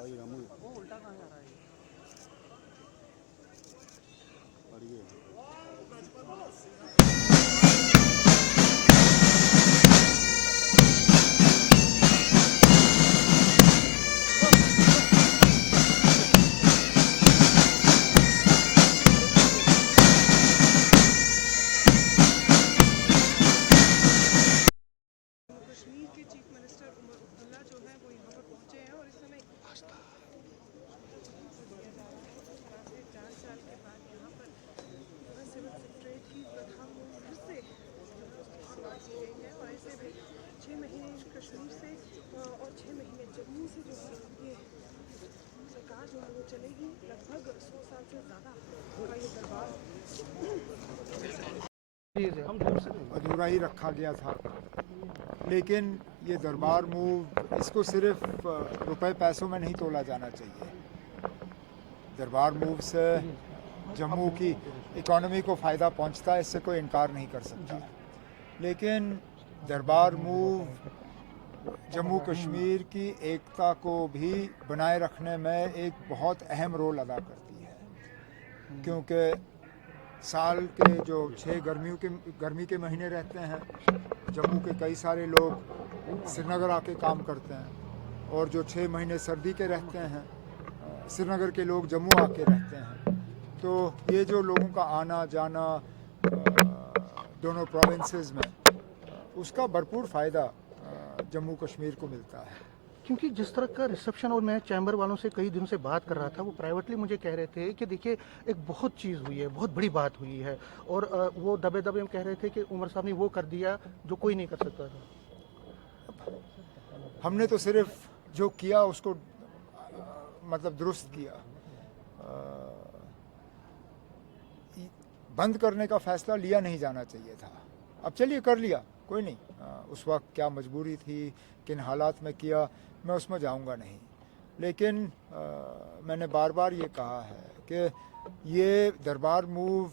वो उल्टा कहाँ जा रहा है? कश्मीर के चीफ मिनिस्टर उमर अब्दुल्ला जो है वो यहाँ पर पहुँचे हैं और इस समय 4 साल के बाद यहाँ पर सिविल सेक्रेटरीट की प्रथा को फिर से उसकी शुरुआत की गई है और ऐसे में 6 महीने कश्मीर से और 6 महीने जम्मू से जो है ये सरकार जो है वो चलेगी। लगभग 100 साल से ज़्यादा का ये दरबार अधूरा ही रखा गया था, लेकिन ये दरबार मूव इसको सिर्फ रुपए पैसों में नहीं तोला जाना चाहिए। दरबार मूव से जम्मू की इकोनॉमी को फ़ायदा पहुंचता है, इससे कोई इनकार नहीं कर सकता, लेकिन दरबार मूव जम्मू कश्मीर की एकता को भी बनाए रखने में एक बहुत अहम रोल अदा करती है, क्योंकि साल के जो 6 गर्मी के महीने रहते हैं, जम्मू के कई सारे लोग श्रीनगर आके काम करते हैं, और जो 6 महीने सर्दी के रहते हैं श्रीनगर के लोग जम्मू आके रहते हैं। तो ये जो लोगों का आना जाना दोनों प्रोविंसेस में, उसका भरपूर फ़ायदा जम्मू कश्मीर को मिलता है। क्योंकि जिस तरह का रिसेप्शन, और मैं चैम्बर वालों से कई दिनों से बात कर रहा था, वो प्राइवेटली मुझे कह रहे थे कि देखिए एक बहुत चीज़ हुई है, बहुत बड़ी बात हुई है, और वो दबे दबे में कह रहे थे कि उमर साहब ने वो कर दिया जो कोई नहीं कर सकता था। हमने तो सिर्फ जो किया उसको मतलब दुरुस्त किया। बंद करने का फैसला लिया नहीं जाना चाहिए था। अब चलिए कर लिया, कोई नहीं। उस वक्त क्या मजबूरी थी, किन हालात में किया, मैं उसमें जाऊंगा नहीं, लेकिन मैंने बार बार ये कहा है कि ये दरबार मूव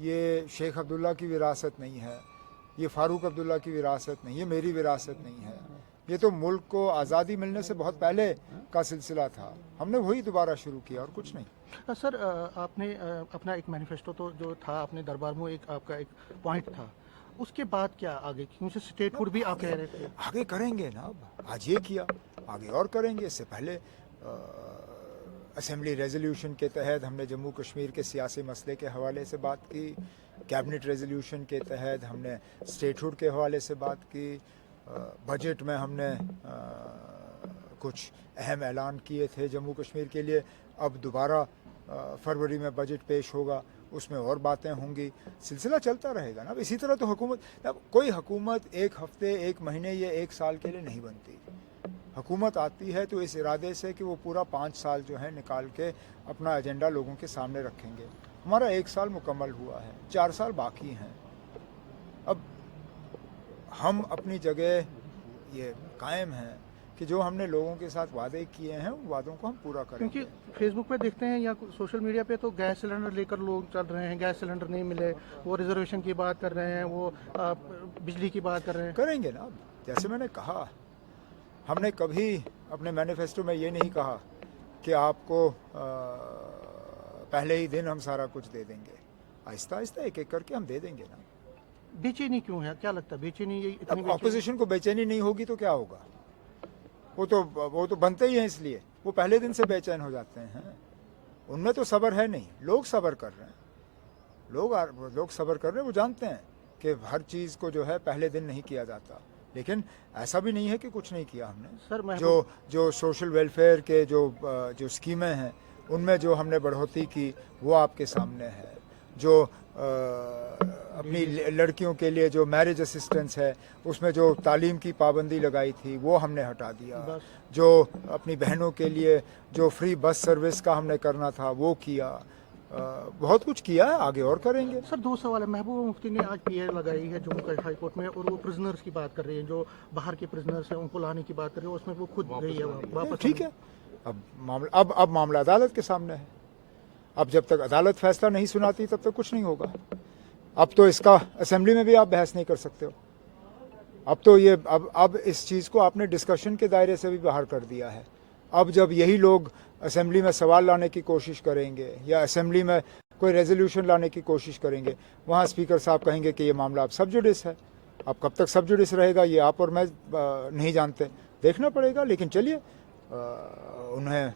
ये शेख अब्दुल्ला की विरासत नहीं है, ये फ़ारूक अब्दुल्ला की विरासत नहीं है, मेरी विरासत नहीं है। ये तो मुल्क को आज़ादी मिलने से बहुत पहले का सिलसिला था, हमने वही दोबारा शुरू किया और कुछ नहीं। सर, आपने अपना एक मैनिफेस्टो तो जो था, आपने दरबार में एक आपका एक पॉइंट था, उसके बाद क्या आगे? क्योंकि स्टेटहुड भी आप कह रहे थे। आगे करेंगे ना, अब आज ये किया, आगे और करेंगे। इससे पहले असेंबली रेजोल्यूशन के तहत हमने जम्मू कश्मीर के सियासी मसले के हवाले से बात की, कैबिनेट रेजोल्यूशन के तहत हमने स्टेटहुड के हवाले से बात की, बजट में हमने कुछ अहम ऐलान किए थे जम्मू कश्मीर के लिए। अब दोबारा फरवरी में बजट पेश होगा, उसमें और बातें होंगी, सिलसिला चलता रहेगा ना। इसी तरह तो हुकूमत, कोई हुकूमत एक हफ्ते, एक महीने या एक साल के लिए नहीं बनती। हुकूमत आती है तो इस इरादे से कि वो पूरा 5 साल जो है निकाल के अपना एजेंडा लोगों के सामने रखेंगे। हमारा 1 साल मुकम्मल हुआ है, 4 साल बाकी हैं। अब हम अपनी जगह ये कायम हैं कि जो हमने लोगों के साथ वादे किए हैं, उन वादों को हम पूरा करेंगे। क्योंकि फेसबुक पे देखते हैं या सोशल मीडिया पे तो गैस सिलेंडर लेकर लोग चल रहे हैं, गैस सिलेंडर नहीं मिले, वो रिजर्वेशन की बात कर रहे हैं, वो बिजली की बात कर रहे हैं। करेंगे ना। जैसे मैंने कहा, हमने कभी अपने मैनिफेस्टो में ये नहीं कहा कि आपको पहले ही दिन हम सारा कुछ दे देंगे। आहिस्ता आहिस्ता एक एक करके हम दे देंगे ना। बेचैनी क्यों है, क्या लगता है बेचैनी? ये इतनी ऑपोजिशन को बेचैनी नहीं होगी तो क्या होगा? वो तो बनते ही हैं, इसलिए वो पहले दिन से बेचैन हो जाते हैं। उनमें तो सब्र है नहीं, लोग सब्र कर रहे हैं। लोग सब्र कर रहे हैं। वो जानते हैं कि हर चीज़ को जो है पहले दिन नहीं किया जाता, लेकिन ऐसा भी नहीं है कि कुछ नहीं किया हमने। सर, जो सोशल वेलफेयर के जो स्कीमें हैं, उनमें जो हमने बढ़ोतरी की वो आपके सामने है। जो अपनी लड़कियों के लिए जो मैरिज असिस्टेंस है, उसमें जो तालीम की पाबंदी लगाई थी वो हमने हटा दिया। जो अपनी बहनों के लिए जो फ्री बस सर्विस का हमने करना था वो किया। बहुत कुछ किया है, आगे और करेंगे। सर, 2 सवाल है। महबूबा मुफ्ती ने आज पीआई लगाई है जम्मू का हाई कोर्ट में, और वो प्रिजनर्स की बात कर रही है, जो बाहर के प्रिजनर्स हैं उनको लाने की बात कर रही है, उसमें वो खुद गई है वापस। ठीक है, अब मामला अदालत के सामने है। अब जब तक अदालत फैसला नहीं सुनाती तब तक कुछ नहीं होगा। अब तो इसका असेंबली में भी आप बहस नहीं कर सकते हो। अब तो ये अब इस चीज़ को आपने डिस्कशन के दायरे से भी बाहर कर दिया है। अब जब यही लोग असेंबली में सवाल लाने की कोशिश करेंगे या असेंबली में कोई रेजोल्यूशन लाने की कोशिश करेंगे, वहाँ स्पीकर साहब कहेंगे कि ये मामला अब सब जुडिस है। अब कब तक सब जुडिस रहेगा ये आप और मैं नहीं जानते, देखना पड़ेगा। लेकिन चलिए, उन्हें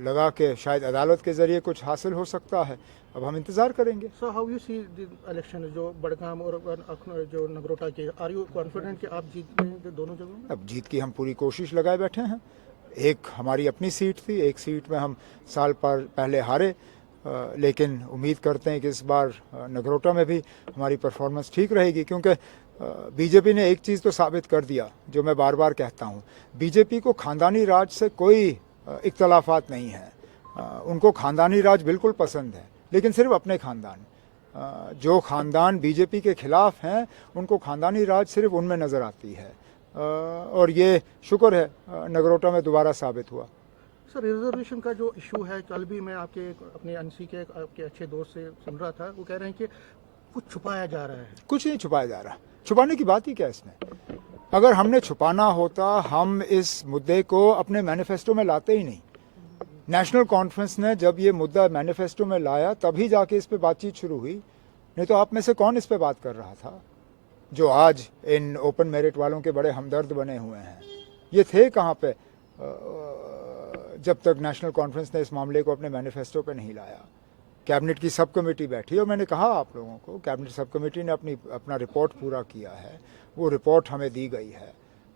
लगा कि शायद अदालत के ज़रिए कुछ हासिल हो सकता है, अब हम इंतज़ार करेंगे। So how you see the election जो बड़गाम और जो नगरोटा के, आर यू कॉन्फिडेंट कि आप जीत पाएंगे दोनों जगहों में? अब जीत की हम पूरी कोशिश लगाए बैठे हैं। एक हमारी अपनी सीट थी, एक सीट में हम साल पहले हारे, लेकिन उम्मीद करते हैं कि इस बार नगरोटा में भी हमारी परफॉर्मेंस ठीक रहेगी, क्योंकि बीजेपी ने एक चीज़ तो साबित कर दिया, जो मैं बार बार कहता हूँ, बीजेपी को खानदानी राज से कोई इख्तलाफात नहीं है। उनको खानदानी राज बिल्कुल पसंद है, लेकिन सिर्फ अपने खानदान। जो खानदान बीजेपी के खिलाफ हैं उनको खानदानी राज सिर्फ उनमें नज़र आती है, और ये शुक्र है नगरोटा में दोबारा साबित हुआ। सर, रिजर्वेशन का जो इशू है, कल भी मैं आपके अपने एनसी के आपके अच्छे दोस्त से सुन रहा था, वो कह रहे हैं कि कुछ छुपाया जा रहा है। कुछ नहीं छुपाया जा रहा, छुपाने की बात ही क्या इसमें। अगर हमने छुपाना होता हम इस मुद्दे को अपने मैनिफेस्टो में लाते ही नहीं। नेशनल कॉन्फ्रेंस ने जब ये मुद्दा मैनिफेस्टो में लाया तभी जाके इस पे बातचीत शुरू हुई, नहीं तो आप में से कौन इस पे बात कर रहा था? जो आज इन ओपन मेरिट वालों के बड़े हमदर्द बने हुए हैं, ये थे कहाँ पे जब तक नेशनल कॉन्फ्रेंस ने इस मामले को अपने मैनिफेस्टो पे नहीं लाया। कैबिनेट की सब कमेटी बैठी और मैंने कहा आप लोगों को, कैबिनेट सब कमेटी ने अपना रिपोर्ट पूरा किया है, वो रिपोर्ट हमें दी गई है,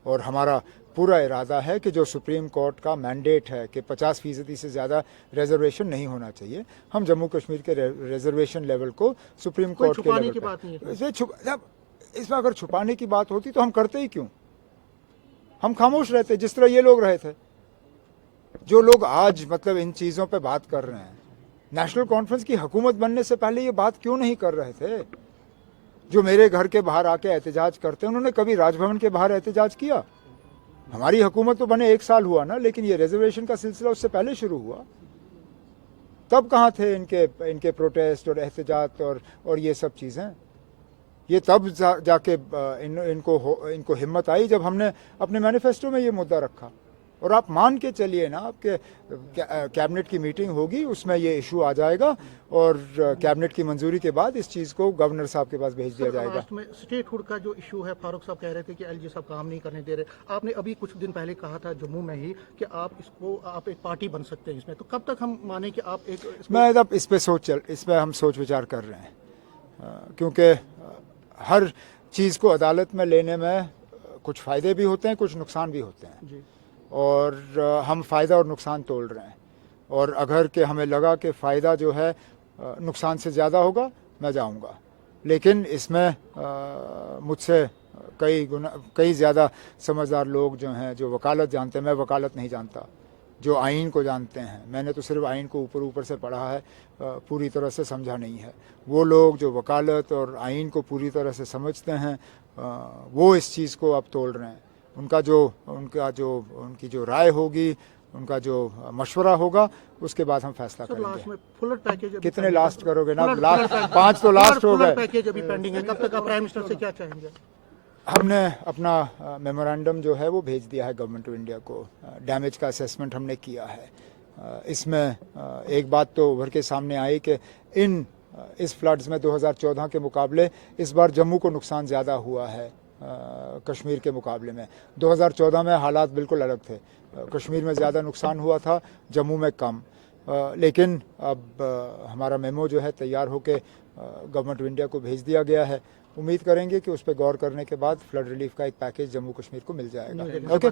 और हमारा पूरा इरादा है कि जो सुप्रीम कोर्ट का मैंडेट है कि 50% से ज़्यादा रिजर्वेशन नहीं होना चाहिए, हम जम्मू कश्मीर के रिजर्वेशन लेवल को सुप्रीम कोर्ट के लेवल पर, इसमें अगर छुपाने की बात होती तो हम करते ही क्यों? हम खामोश रहते, जिस तरह ये लोग रहे थे। जो लोग आज मतलब इन चीज़ों पे बात कर रहे हैं, नेशनल कॉन्फ्रेंस की हुकूमत बनने से पहले ये बात क्यों नहीं कर रहे थे? जो मेरे घर के बाहर आके एहतजाज करते हैं, उन्होंने कभी राजभवन के बाहर एहतजाज किया? हमारी हुकूमत तो बने 1 साल हुआ ना, लेकिन ये रिजर्वेशन का सिलसिला उससे पहले शुरू हुआ। तब कहाँ थे इनके प्रोटेस्ट और एहतजाज और ये सब चीज़ें? ये तब जाके इनको हिम्मत आई जब हमने अपने मैनिफेस्टो में ये मुद्दा रखा। और आप मान के चलिए ना, आपके कैबिनेट की मीटिंग होगी, उसमें ये इशू आ जाएगा और कैबिनेट की मंजूरी के बाद इस चीज़ को गवर्नर साहब के पास भेज दिया जाएगा। में स्टेटहुड का जो इशू है, फारूक साहब कह रहे थे कि एलजी साहब काम नहीं करने दे रहे। आपने अभी कुछ दिन पहले कहा था जम्मू में ही कि आप एक पार्टी बन सकते हैं इसमें, तो कब तक हम माने कि आप एक मैं अब इस पे हम सोच विचार कर रहे हैं, क्योंकि हर चीज़ को अदालत में लेने में कुछ फ़ायदे भी होते हैं, कुछ नुकसान भी होते हैं जी। और हम फ़ायदा और नुकसान तोल रहे हैं। और अगर कि हमें लगा कि फ़ायदा जो है नुकसान से ज़्यादा होगा, मैं जाऊंगा। लेकिन इसमें मुझसे कई ज़्यादा समझदार लोग जो हैं, जो वकालत जानते हैं, मैं वकालत नहीं जानता, जो आइन को जानते हैं, मैंने तो सिर्फ आइन को ऊपर से पढ़ा है, पूरी तरह से समझा नहीं है। वो लोग जो वकालत और आइन को पूरी तरह से समझते हैं, वो इस चीज़ को अब तोल रहे हैं। उनकी जो राय होगी, उनका जो मशवरा होगा, उसके बाद हम फैसला करेंगे। लास्ट में फुलर पैकेज कितने लास्ट करोगे ना? लास्ट 5 तो लास्ट हो गए। पैकेज अभी पेंडिंग है, कब तक आप प्राइम मिनिस्टर से क्या चाहेंगे? हमने अपना मेमोरेंडम जो है वो भेज दिया है गवर्नमेंट ऑफ इंडिया को। डैमेज का असेसमेंट हमने किया है। इसमें एक बात तो उभर के सामने आई कि इस फ्लड्स में 2014 के मुकाबले इस बार जम्मू को नुकसान ज़्यादा हुआ है कश्मीर के मुकाबले में। 2014 में हालात बिल्कुल अलग थे, कश्मीर में ज़्यादा नुकसान हुआ था, जम्मू में कम। लेकिन अब हमारा मेमो जो है तैयार होकर गवर्नमेंट ऑफ इंडिया को भेज दिया गया है। उम्मीद करेंगे कि उस पर गौर करने के बाद फ्लड रिलीफ का एक पैकेज जम्मू कश्मीर को मिल जाएगा। ओके।